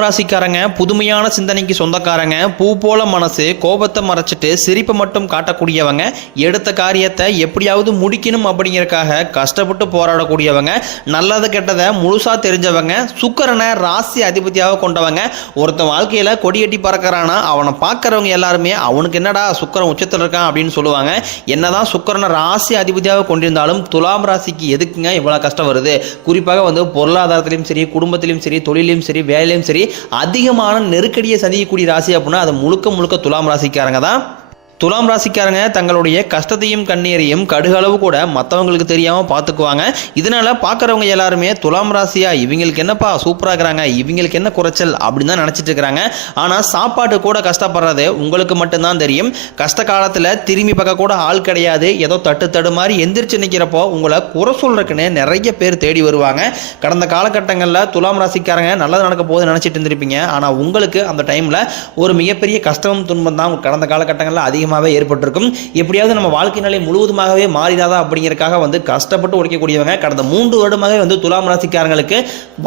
துலாம் ராசிக்காரங்க புதுமையான சிந்தனைக்கு சொந்தக்காரங்க பூ போல மனசு கோபத்தை மறைச்சிட்டு சிரிப்பை மட்டும் காட்டக்கூடியவங்க எடுத்த காரியத்தை எப்படியாவது முடிக்கணும் அப்படிங்கிறக்காக கஷ்டப்பட்டு போராடக்கூடியவங்க நல்லது கெட்டதை முழுசா தெரிஞ்சவங்க சுக்கரனை ராசி அதிபதியாக கொண்டவங்க ஒருத்தன் வாழ்க்கையில கொடியட்டி பறக்கிறானா அவனை பார்க்கறவங்க எல்லாருமே அவனுக்கு என்னடா சுக்கரன் உச்சத்தில் இருக்கான் அப்படின்னு சொல்லுவாங்க. என்னதான் சுக்கரனை ராசி அதிபதியாக கொண்டிருந்தாலும் துலாம் ராசிக்கு எதுக்குங்க இவ்வளவு கஷ்டம் வருது? குறிப்பாக வந்து பொருளாதாரத்திலையும் சரி குடும்பத்திலையும் சரி தொழிலையும் சரி வேலையிலையும் சரி அதிகமான நெருக்கடியை சந்திக்கக்கூடிய ராசி அப்படின்னா அது முழுக்க முழுக்க துலாம் ராசிக்காரங்க தான். துலாம் ராசிக்காரங்க தங்களுடைய கஷ்டத்தையும் கண்ணீரையும் கடுகளவு கூட மற்றவங்களுக்கு தெரியாமல் பார்த்துக்குவாங்க இதனால பார்க்குறவங்க எல்லாருமே துலாம் ராசியா இவங்களுக்கு என்னப்பா சூப்பராக இருக்கிறாங்க இவங்களுக்கு என்ன குறைச்சல் அப்படின்னு தான் நினச்சிட்டு இருக்கிறாங்க. ஆனால் சாப்பாட்டு கூட கஷ்டப்படுறது உங்களுக்கு மட்டும்தான் தெரியும். கஷ்ட காலத்தில் திரும்பி பார்க்க கூட ஆள் கிடையாது. ஏதோ தட்டு தடு மாதிரி எந்திரிச்சு நிற்கிறப்போ உங்களை குறை சொல்றதுக்குன்னு நிறைய பேர் தேடி வருவாங்க. கடந்த காலகட்டங்களில் துலாம் ராசிக்காரங்க நல்லது நடக்க போது நினச்சிட்டு இருந்திருப்பீங்க. ஆனால் உங்களுக்கு அந்த டைமில் ஒரு மிகப்பெரிய கஷ்டம் துன்பம் தான் கடந்த காலகட்டங்களில் அதிகமாகவே ஏற்பட்டிருக்கும். எப்படியாவது நம்ம வாழ்க்கை நிலை முழுவதுமாகவே மாறிடாதா அப்படிங்கிறக்காக வந்து கஷ்டப்பட்டு உழைக்கக்கூடியவங்க கடந்த மூன்று வருடமாகவே வந்து துலாம் ராசிக்காரங்களுக்கு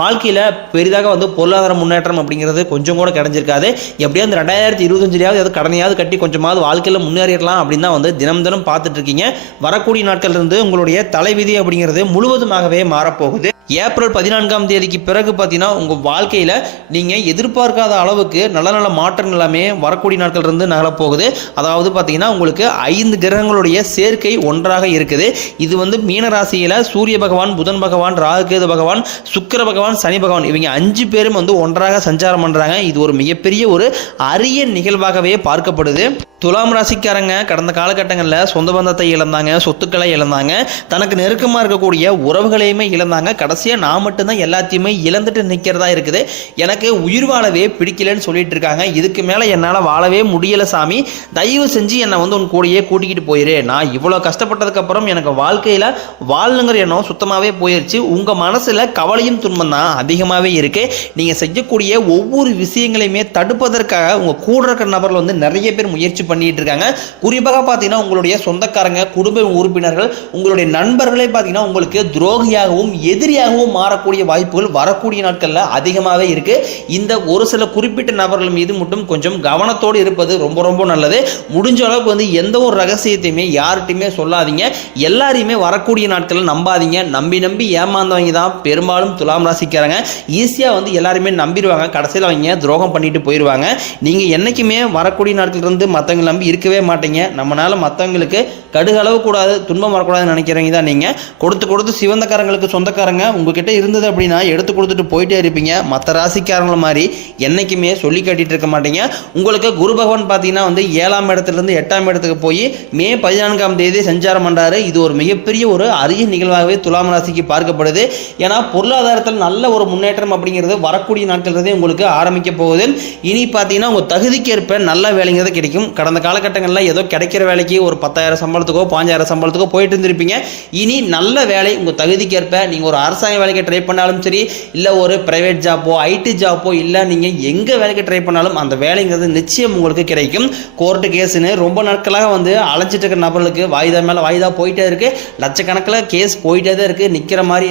வாழ்க்கையில் பெரிதாக வந்து பொருளாதார முன்னேற்றம் அப்படிங்கிறது கொஞ்சம் கூட கிடைஞ்சிருக்காது. எப்படியாவது ரெண்டாயிரத்தி இருபத்தஞ்சிலாவது அது கடனையாவது கட்டி கொஞ்சமாவது வாழ்க்கையில் முன்னேறிடலாம் அப்படின்னு தான் வந்து தினம் தினம் பார்த்துட்டு இருக்கீங்க வரக்கூடிய நாட்கள் இருந்து உங்களுடைய தலைவிதி அப்படிங்கிறது முழுவதுமாகவே மாறப்போகுது. ஏப்ரல் பதினான்காம் தேதிக்கு பிறகு பார்த்தீங்கன்னா உங்கள் வாழ்க்கையில் நீங்கள் எதிர்பார்க்காத அளவுக்கு நல்ல நல்ல மாற்றங்கள் எல்லாமே வரக்கூடிய நாட்கள் இருந்து நகரப்போகுது. அதாவது பார்த்தீங்கன்னா உங்களுக்கு ஐந்து கிரகங்களுடைய சேர்க்கை ஒன்றாக இருக்குது. இது வந்து மீனராசியில் சூரிய பகவான் புதன் பகவான் ராகுகேது பகவான் சுக்கிர பகவான் சனி பகவான் இவங்க அஞ்சு பேரும் வந்து ஒன்றாக சஞ்சாரம் பண்ணுறாங்க இது ஒரு மிகப்பெரிய ஒரு அரிய நிகழ்வாகவே பார்க்கப்படுது. துலாம் ராசிக்காரங்க கடந்த காலகட்டங்களில் சொந்த பந்தத்தை இழந்தாங்க சொத்துக்களை இழந்தாங்க தனக்கு நெருக்கமாக இருக்கக்கூடிய உறவுகளையுமே இழந்தாங்க. கடைசியாக நான் மட்டும்தான் எல்லாத்தையுமே இழந்துட்டு நிற்கிறதா இருக்குது. எனக்கு உயிர் வாழவே பிடிக்கலன்னு சொல்லிட்டு இருக்காங்க. இதுக்கு மேலே என்னால் வாழவே முடியலை சாமி. தயவு செஞ்சு என்னை வந்து உன் கூடயே கூட்டிக்கிட்டு போயிரு. நான் இவ்வளோ கஷ்டப்பட்டதுக்கப்புறம் எனக்கு வாழ்க்கையில் வாழணுங்கிற எண்ணம் சுத்தமாகவே போயிடுச்சு உங்கள் மனசில் கவலையும் துன்பம் தான் அதிகமாகவே இருக்குது நீங்கள் செய்யக்கூடிய ஒவ்வொரு விஷயங்களையுமே தடுப்பதற்காக உங்கள் கூட இருக்கிற நபர்கள் வந்து நிறைய பேர் முயற்சி பண்ணிட்டு இருக்காங்க குறிப்பாக பார்த்தீங்கன்னா உங்களுடைய சொந்தக்காரங்க குடும்ப உறுப்பினர்கள் உங்களுடைய நண்பர்களே பார்த்தீங்கன்னா உங்களுக்கு துரோகியாகவும் எதிரியாகவும் மாறக்கூடிய வாய்ப்புகள் வரக்கூடிய நாட்களில் அதிகமாகவே இருக்கு. இந்த ஒரு சில குறிப்பிட்ட நபர்கள் மீது மட்டும் கொஞ்சம் கவனத்தோடு இருப்பது ரொம்ப ரொம்ப நல்லது. முடிஞ்ச அளவுக்கு வந்து எந்த ஒரு ரகசியத்தையுமே யார்கிட்டையுமே சொல்லாதீங்க. எல்லாரையுமே வரக்கூடிய நாட்களில் நம்பாதீங்க. நம்பி நம்பி ஏமாந்தவங்க தான் பெரும்பாலும் துலாம் ராசிக்காரங்க. ஈஸியாக வந்து எல்லாருமே நம்பிடுவாங்க. கடைசியில் அவங்க துரோகம் பண்ணிட்டு போயிடுவாங்க நீங்கள் என்னைக்குமே வரக்கூடிய நாட்கள் இருந்து மற்றவங்க நம்பி இருக்கவே மாட்டீங்க. நம்மளால் மற்றவங்களுக்கு கடுகளவு கூடாது துன்பம் வரக்கூடாதுன்னு நினைக்கிறவங்க தான் நீங்கள் கொடுத்து கொடுத்து சிவந்தக்காரங்களுக்கு சொந்தக்காரங்க உங்ககிட்ட இருந்தது அப்படின்னா எடுத்து கொடுத்துட்டு போயிட்டே இருப்பீங்க. மற்ற ராசிக்காரங்கள மாதிரி என்னைக்குமே சொல்லி காட்டிகிட்டு இருக்க மாட்டீங்க. உங்களுக்கு குரு பகவான் பார்த்தீங்கன்னா வந்து ஏழாம் இடத்துலேருந்து எட்டாம் இடத்துக்கு போய் மே பதினான்காம் தேதி சஞ்சாரம் பண்ணுறாரு இது ஒரு மிகப்பெரிய ஒரு அரிய நிகழ்வாகவே துலாம் ராசிக்கு பார்க்கப்படுது. ஏன்னா பொருளாதாரத்தில் நல்ல ஒரு முன்னேற்றம் அப்படிங்கிறது வரக்கூடிய நாட்கள் உங்களுக்கு ஆரம்பிக்க போகுது. இனி பார்த்தீங்கன்னா உங்கள் தகுதிக்கேற்ப நல்ல வேலைங்கிறது கிடைக்கும். கடந்த காலகட்டங்களில் ஏதோ கிடைக்கிற வேலைக்கு ஒரு பத்தாயிரம் சம்பளத்துக்கோ பாஞ்சாயிரம் சம்பளத்துக்கோ போயிட்டு இருந்திருப்பீங்க. இனி நல்ல வேலை உங்கள் தகுதிக்கேற்ப நீங்கள் ஒரு அரசாங்க வேலைக்கு ட்ரை பண்ணாலும் சரி இல்லை ஒரு ப்ரைவேட் ஜாப்போ ஐடி ஜாப்போ இல்லை நீங்கள் எங்கே வேலைக்கு ட்ரை பண்ணாலும் அந்த வேலைங்கிறது நிச்சயம் உங்களுக்கு கிடைக்கும். கோர்ட்டு கேஸுன்னு ரொம்ப நாட்களாக வந்து அழைச்சிட்டு இருக்கிற நபர்களுக்கு வாய்தா மேலே வாய்தா போயிட்டே இருக்கு. லட்சக்கணக்கில் கேஸ் போயிட்டே தான் இருக்குது நிற்கிற மாதிரி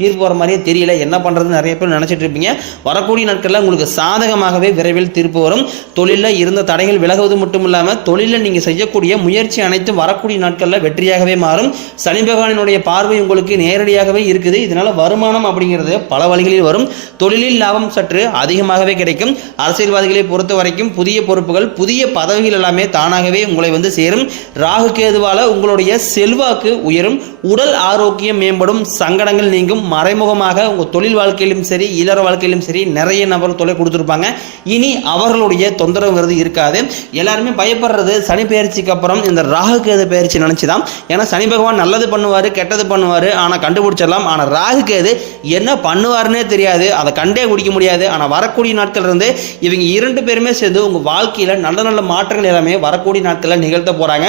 தீர்ப்பு வர மாதிரியே தெரியல. என்ன பண்ணுறதுன்னு நிறைய பேர் நினச்சிட்டு இருப்பீங்க. வரக்கூடிய நாட்களில் உங்களுக்கு சாதகமாகவே விரைவில் தீர்ப்பு வரும். தொழிலில் இருந்த தடைகள் விலகுவது மட்டும் இல்லாமல் தொழிலில் நீங்கள் செய்யக்கூடிய முயற்சி அனைத்தும் வரக்கூடிய நாட்களில் வெற்றியாகவே மாறும். சனி பகவானினுடைய பார்வை உங்களுக்கு நேரடியாகவே இருக்குது. இதனால் வருமானம் அப்படிங்கிறது பல வழிகளில் வரும். தொழிலில் லாபம் சற்று அதிகமாகவே கிடைக்கும். அரசியல்வாதிகளை பொறுத்த வரைக்கும் புதிய பொறுப்புகள் புதிய பதவிகள் எல்லாமே தானாகவே உங்களை வந்து சேரும். ராகு கேதுவால உங்களுடைய செல்வாக்கு உயரும். உடல் ஆரோக்கியம் மேம்படும். சங்கடங்கள் நீங்கும். மறைமுகமாக உங்கள் தொழில் வாழ்க்கையிலும் சரி இளர வாழ்க்கையிலும் சரி நிறைய நபர் தொலை கொடுத்துருப்பாங்க. இனி அவர்களுடைய தொந்தரவுங்கிறது இருக்காது. எல்லாருமே பயப்படுறது சனி பயிற்சிக்கு அப்புறம் இந்த ராகு கேது பயிற்சி நினச்சி தான் ஏன்னா சனி பகவான் நல்லது பண்ணுவார் கெட்டது பண்ணுவார் ஆனால் கண்டுபிடிச்சிடலாம். ஆனால் ராகு கேது என்ன பண்ணுவாருன்னே தெரியாது. அதை கண்டே குடிக்க முடியாது. ஆனால் வரக்கூடிய நாட்கள் இருந்து இவங்க இரண்டு பேருமே சேர்ந்து உங்கள் வாழ்க்கையில் நல்ல நல்ல மாற்றங்கள் எல்லாமே வரக்கூடிய நாட்களில் நிகழ்த்த போகிறாங்க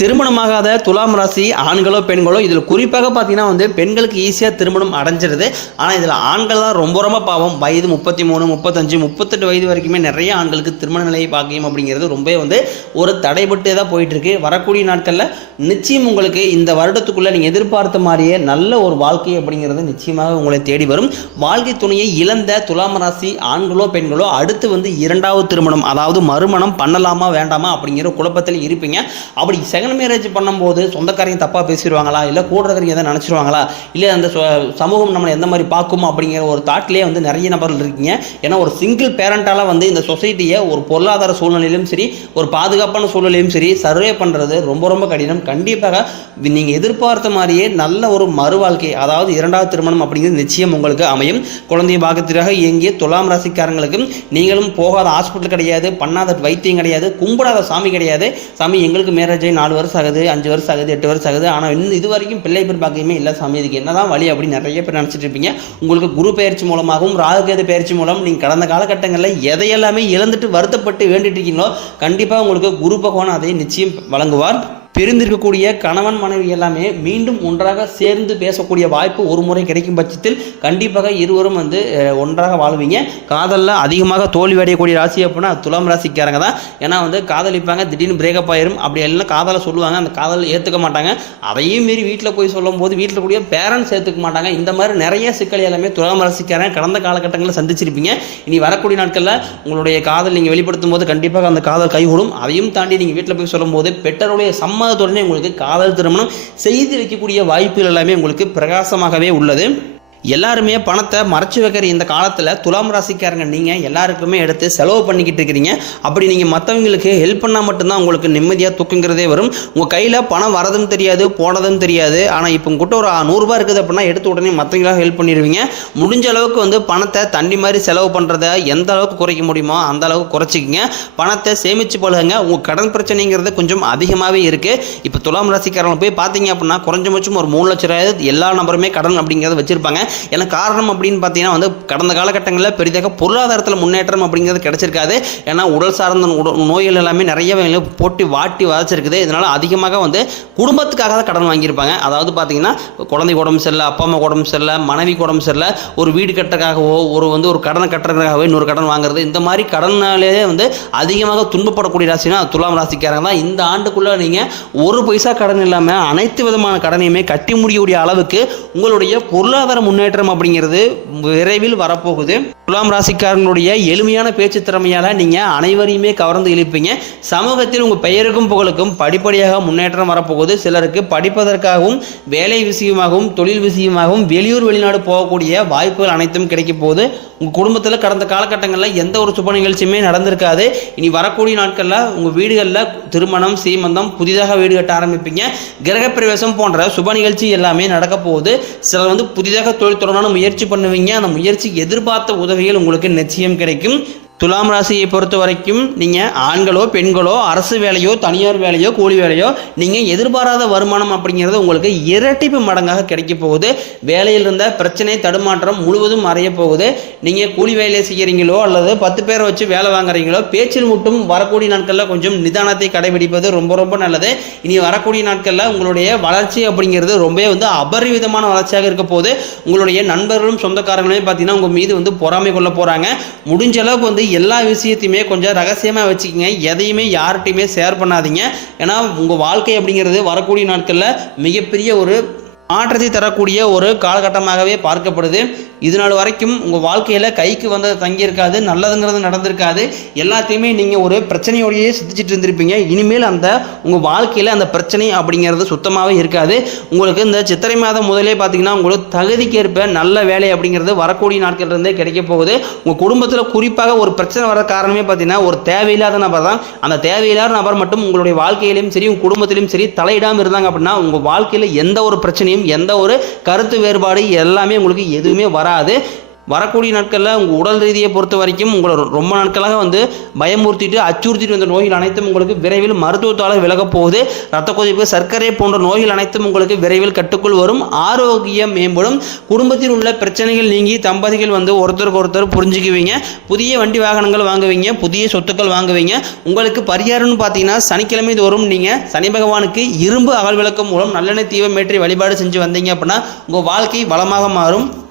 திருமணமாகாத துலாம் ராசி ஆண்களோ பெண்களோ இதில் குறிப்பாக பார்த்தீங்கன்னா வந்து பெண்களுக்கு ஈஸியாக திருமணம் அடைஞ்சிருது. ஆனால் இதில் ஆண்கள் தான் ரொம்ப ரொம்ப பாவம். வயது முப்பத்தி மூணு முப்பத்தஞ்சு முப்பத்தெட்டு வயது வரைக்குமே நிறைய ஆண்களுக்கு திருமண நிலையை பாக்கியம் அப்படிங்கிறது ரொம்ப வந்து ஒரு தடைபட்டு தான் போயிட்டுருக்கு. வரக்கூடிய நாட்களில் நிச்சயம் உங்களுக்கு இந்த வருடத்துக்குள்ளே நீங்கள் எதிர்பார்த்த மாதிரியே நல்ல ஒரு வாழ்க்கை அப்படிங்கிறது நிச்சயமாக உங்களை தேடி வரும். வாழ்க்கை துணையை இழந்த துலாம் ராசி ஆண்களோ பெண்களோ அடுத்து வந்து இரண்டாவது திருமணம் அதாவது மறுமணம் பண்ணலாமா வேண்டாமா அப்படிங்கிற குழப்பத்தில் இருப்பீங்க. அப்படி செகண்ட் மேரேஜ் பண்ணும்போது சொந்தக்காரங்க தப்பாக பேசிடுவாங்களா? இல்லை கூட இருக்கிறவங்க எதாவது நினச்சிருவாங்களா? இல்லை அந்த சமூகம் நம்மளை எந்த மாதிரி பார்க்குமா அப்படிங்கிற ஒரு தாட்லேயே வந்து நிறைய நபர்கள் இருக்கீங்க. ஏன்னா ஒரு சிங்கிள் பேரண்டால் வந்து இந்த சொசைட்டியை ஒரு பொருளாதார சூழ்நிலையிலும் சரி ஒரு பாதுகாப்பான சூழ்நிலையும் சரி சர்வே பண்ணுறது ரொம்ப ரொம்ப கடினம். கண்டிப்பாக நீங்கள் எதிர்பார்த்த மாதிரியே நல்ல ஒரு மறு வாழ்க்கை அதாவது இரண்டாவது திருமணம் அப்படிங்கிறது நிச்சயம் உங்களுக்கு அமையும். குழந்தைய பாகத்திற்காக இயங்கிய துலாம் ராசிக்காரங்களுக்கு நீங்களும் போகாத ஹாஸ்பிட்டல் கிடையாது பண்ணாத வைத்தியம் கிடையாது கும்பிடாத சாமி கிடையாது. சாமி எங்களுக்கு மேரேஜ் நாலு நாலு வருஷம் ஆகுது அஞ்சு வருஷம் ஆகுது எட்டு வருஷம் ஆகுது. ஆனால் இன்னும் இது வரைக்கும் பிள்ளை பேர் பாக்கியமே இல்லை சாமி. இதுக்கு என்னதான் வழி அப்படின்னு நிறைய பேர் நினச்சிட்டு இருப்பீங்க. உங்களுக்கு குரு பயிற்சி மூலமாகவும் ராகுகேது பயிற்சி மூலம் நீங்கள் கடந்த காலகட்டங்களில் எதையெல்லாமே இழந்துட்டு வருத்தப்பட்டு வேண்டிட்டு இருக்கீங்களோ கண்டிப்பாக உங்களுக்கு குரு பகவான் அதை நிச்சயம் வழங்குவார். பிரிந்திருக்கக்கூடிய கணவன் மனைவி எல்லாமே மீண்டும் ஒன்றாக சேர்ந்து பேசக்கூடிய வாய்ப்பு ஒரு முறை கிடைக்கும் பட்சத்தில் கண்டிப்பாக இருவரும் வந்து ஒன்றாக வாழ்வீங்க. காதலில் அதிகமாக தோல்வி அடையக்கூடிய ராசி அப்படின்னா துலாம் ராசிக்காரங்க தான். ஏன்னா வந்து காதலிப்பாங்க திடீர்னு பிரேக்கப் ஆயிரும். அப்படி எல்லாம் காதலை சொல்லுவாங்க. அந்த காதல் ஏற்றுக்க மாட்டாங்க. அதையும் மீறி வீட்டில் போய் சொல்லும் போது வீட்டில் கூடிய பேரண்ட்ஸ் ஏற்றுக்க மாட்டாங்க. இந்த மாதிரி நிறைய சிக்கல் எல்லாமே துலாம் ராசிக்காரங்க கடந்த காலகட்டங்களில் சந்திச்சிருப்பீங்க. இனி வரக்கூடிய நாட்களில் உங்களுடைய காதல் நீங்கள் வெளிப்படுத்தும் போது கண்டிப்பாக அந்த காதல் கைகூடும். அதையும் தாண்டி நீங்கள் வீட்டில் போய் சொல்லும்போது பெற்றோருடைய சம்ம சம்மதத்துடனே உங்களுக்கு காதல் திருமணம் செய்து வைக்கக்கூடிய வாய்ப்புகள் எல்லாமே உங்களுக்கு பிரகாசமாகவே உள்ளது. எல்லாருமே பணத்தை மறைச்சி வைக்கிற இந்த காலத்தில் துலாம் ராசிக்காரங்க நீங்கள் எல்லாருக்குமே எடுத்து செலவு பண்ணிக்கிட்டு இருக்கிறீங்க. அப்படி நீங்கள் மற்றவங்களுக்கு ஹெல்ப் பண்ணால் மட்டும்தான் உங்களுக்கு நிம்மதியாக தூக்குங்கிறதே வரும். உங்கள் கையில் பணம் வரதும் தெரியாது போனதும் தெரியாது. ஆனால் இப்போ உங்ககிட்ட ஒரு நூறுரூபா இருக்குது அப்படின்னா எடுத்து உடனே மற்றவங்களாக ஹெல்ப் பண்ணிடுவீங்க. முடிஞ்ச அளவுக்கு வந்து பணத்தை தண்ணி மாதிரி செலவு பண்ணுறத எந்த அளவுக்கு குறைக்க முடியுமோ அந்த அளவுக்கு குறைச்சிக்கிங்க. பணத்தை சேமித்து பழகுங்க. உங்கள் கடன் பிரச்சனைங்கிறது கொஞ்சம் அதிகமாகவே இருக்குது இப்போ துலாம் ராசிக்காரங்களை போய் பார்த்தீங்க அப்படின்னா குறைஞ்சபட்சம் ஒரு மூணு லட்ச ரூபாய் எல்லா நபருமே கடன் அப்படிங்கிறத வச்சுருப்பாங்க. ஏன்னா காரணம் அப்படின்னு பார்த்தீங்கன்னா வந்து கடந்த காலகட்டங்களில் பெரிதாக பொருளாதாரத்தில் முன்னேற்றம் அப்படிங்கிறது கிடைச்சிருக்காது. ஏன்னா உடல் சார்ந்த நோய்கள் எல்லாமே நிறைய போட்டி வாட்டி வளர்ச்சிருக்குது. இதனால் அதிகமாக வந்து குடும்பத்துக்காக தான் கடன் வாங்கியிருப்பாங்க. அதாவது பார்த்தீங்கன்னா குழந்தை உடம்பு சரியில்லை அப்பா அம்மா உடம்பு சரியில்லை மனைவி உடம்பு சரியில்லை ஒரு வீடு கட்டுறதுக்காகவோ ஒரு வந்து ஒரு கடனை கட்டுறதுக்காகவோ இன்னொரு கடன் வாங்குறது. இந்த மாதிரி கடனாலே வந்து அதிகமாக துன்பப்படக்கூடிய ராசினா துலாம் ராசிக்காரங்க தான். இந்த ஆண்டுக்குள்ளே நீங்கள் ஒரு பைசா கடன் இல்லாமல் அனைத்து விதமான கடனையுமே கட்டி முடியக்கூடிய அளவுக்கு உங்களுடைய பொருளாதார முன்னேற்றம் அப்படிங்கிறது விரைவில் வரப்போகுது. துலாம் ராசிக்காரங்களுடைய எளிமையான பேச்சு திறமையால் நீங்கள் அனைவரையுமே கவர்ந்து இழுப்பீங்க. சமூகத்தில் உங்கள் பெயருக்கும் புகழுக்கும் படிப்படியாக முன்னேற்றம் வரப்போகுது. சிலருக்கு படிப்பதற்காகவும் வேலை விஷயமாகவும் தொழில் விஷயமாகவும் வெளியூர் வெளிநாடு போகக்கூடிய வாய்ப்புகள் அனைத்தும் கிடைக்க போகுது. உங்கள் குடும்பத்தில் கடந்த காலகட்டங்களில் எந்த ஒரு சுப நிகழ்ச்சியுமே நடந்திருக்காது. இனி வரக்கூடிய நாட்களில் உங்கள் வீடுகளில் திருமணம் சீமந்தம் புதிதாக வீடு கட்ட ஆரம்பிப்பீங்க. கிரகப்பிரவேசம் போன்ற சுப நிகழ்ச்சி எல்லாமே நடக்க போகுது. சிலர் வந்து புதிதாக தொழில் தொடரான முயற்சி பண்ணுவீங்க. அந்த முயற்சி எதிர்பார்த்த உதவிகள் உங்களுக்கு நிச்சயம் கிடைக்கும். துலாம் ராசியை பொறுத்த வரைக்கும் நீங்கள் ஆண்களோ பெண்களோ அரசு வேலையோ தனியார் வேலையோ கூலி வேலையோ நீங்கள் எதிர்பாராத வருமானம் அப்படிங்கிறது உங்களுக்கு இரட்டிப்பு மடங்காக கிடைக்க போகுது. வேலையில் இருந்த பிரச்சனை தடுமாற்றம் முழுவதும் மறைய போகுது. நீங்கள் கூலி வேலையை செய்கிறீங்களோ அல்லது பத்து பேரை வச்சு வேலை வாங்குறீங்களோ பேச்சில் மட்டும் வரக்கூடிய நாட்களில் கொஞ்சம் நிதானத்தை கடைபிடிப்பது ரொம்ப ரொம்ப நல்லது. இனி வரக்கூடிய நாட்களில் உங்களுடைய வளர்ச்சி அப்படிங்கிறது ரொம்பவே வந்து அபரிவிதமான வளர்ச்சியாக இருக்க போது உங்களுடைய நண்பர்களும் சொந்தக்காரங்களுமே பார்த்தீங்கன்னா உங்கள் மீது வந்து பொறாமை கொள்ள போகிறாங்க முடிஞ்ச அளவுக்கு வந்து எல்லா விஷயத்தையுமே கொஞ்சம் ரகசியமாக வச்சுக்கோங்க. எதையுமே யார்கிட்டையுமே ஷேர் பண்ணாதீங்க. ஏன்னா உங்கள் வாழ்க்கை அப்படிங்கிறது வரக்கூடிய நாட்களில் மிகப்பெரிய ஒரு மாற்றத்தை தரக்கூடிய ஒரு காலகட்டமாகவே பார்க்கப்படுது. இது நாள் வரைக்கும் உங்கள் வாழ்க்கையில் கைக்கு வந்தது தங்கியிருக்காது நல்லதுங்கிறது நடந்திருக்காது. எல்லாத்தையுமே நீங்கள் ஒரு பிரச்சனையோடையே சித்திச்சிட்டு இருந்திருப்பீங்க. இனிமேல் அந்த உங்கள் வாழ்க்கையில் அந்த பிரச்சனை அப்படிங்கிறது சுத்தமாகவே இருக்காது. உங்களுக்கு இந்த சித்திரை மாதம் முதலே பார்த்தீங்கன்னா உங்களுக்கு தகுதிக்கேற்ப நல்ல வேலை அப்படிங்கிறது வரக்கூடிய நாட்கள் இருந்தே கிடைக்க போகுது. உங்கள் குடும்பத்தில் குறிப்பாக ஒரு பிரச்சனை வர காரணமே பார்த்தீங்கன்னா ஒரு தேவையில்லாத நபர் தான். அந்த தேவையில்லாத நபர் மட்டும் உங்களுடைய வாழ்க்கையிலையும் சரி உங்கள் குடும்பத்திலையும் சரி தலையிடாமல் இருந்தாங்க அப்படின்னா உங்கள் வாழ்க்கையில் எந்த ஒரு பிரச்சனையும் எந்த ஒரு கருத்து வேறுபாடு எல்லாமே உங்களுக்கு எதுவுமே வராது. வரக்கூடிய நாட்களில் உங்கள் உடல் ரீதியை பொறுத்த வரைக்கும் உங்களை ரொ- ரொம்ப நாட்களாக வந்து பயமுறுத்திட்டு அச்சுறுத்திட்டு வந்த நோய்கள் அனைத்தும் உங்களுக்கு விரைவில் மருத்துவத்தால் விலகப் போகுது. ரத்த கொதிப்பு சர்க்கரை போன்ற நோய்கள் அனைத்தும் உங்களுக்கு விரைவில் கட்டுக்குள் வரும். ஆரோக்கியம் மேம்படும். குடும்பத்தில் உள்ள பிரச்சனைகள் நீங்கி தம்பதிகள் வந்து ஒருத்தருக்கு ஒருத்தர் புரிஞ்சுக்குவீங்க. புதிய வண்டி வாகனங்கள் வாங்குவீங்க. புதிய சொத்துக்கள் வாங்குவீங்க. உங்களுக்கு பரிகாரம்னு பார்த்தீங்கன்னா சனிக்கிழமை தோறும் நீங்கள் சனி பகவானுக்கு இரும்பு அகல் விளக்கம் மூலம் நல்லெண்ணெய் தீபம் ஏற்றி வழிபாடு செஞ்சு வந்தீங்க அப்படின்னா உங்கள் வாழ்க்கை வளமாக மாறும்.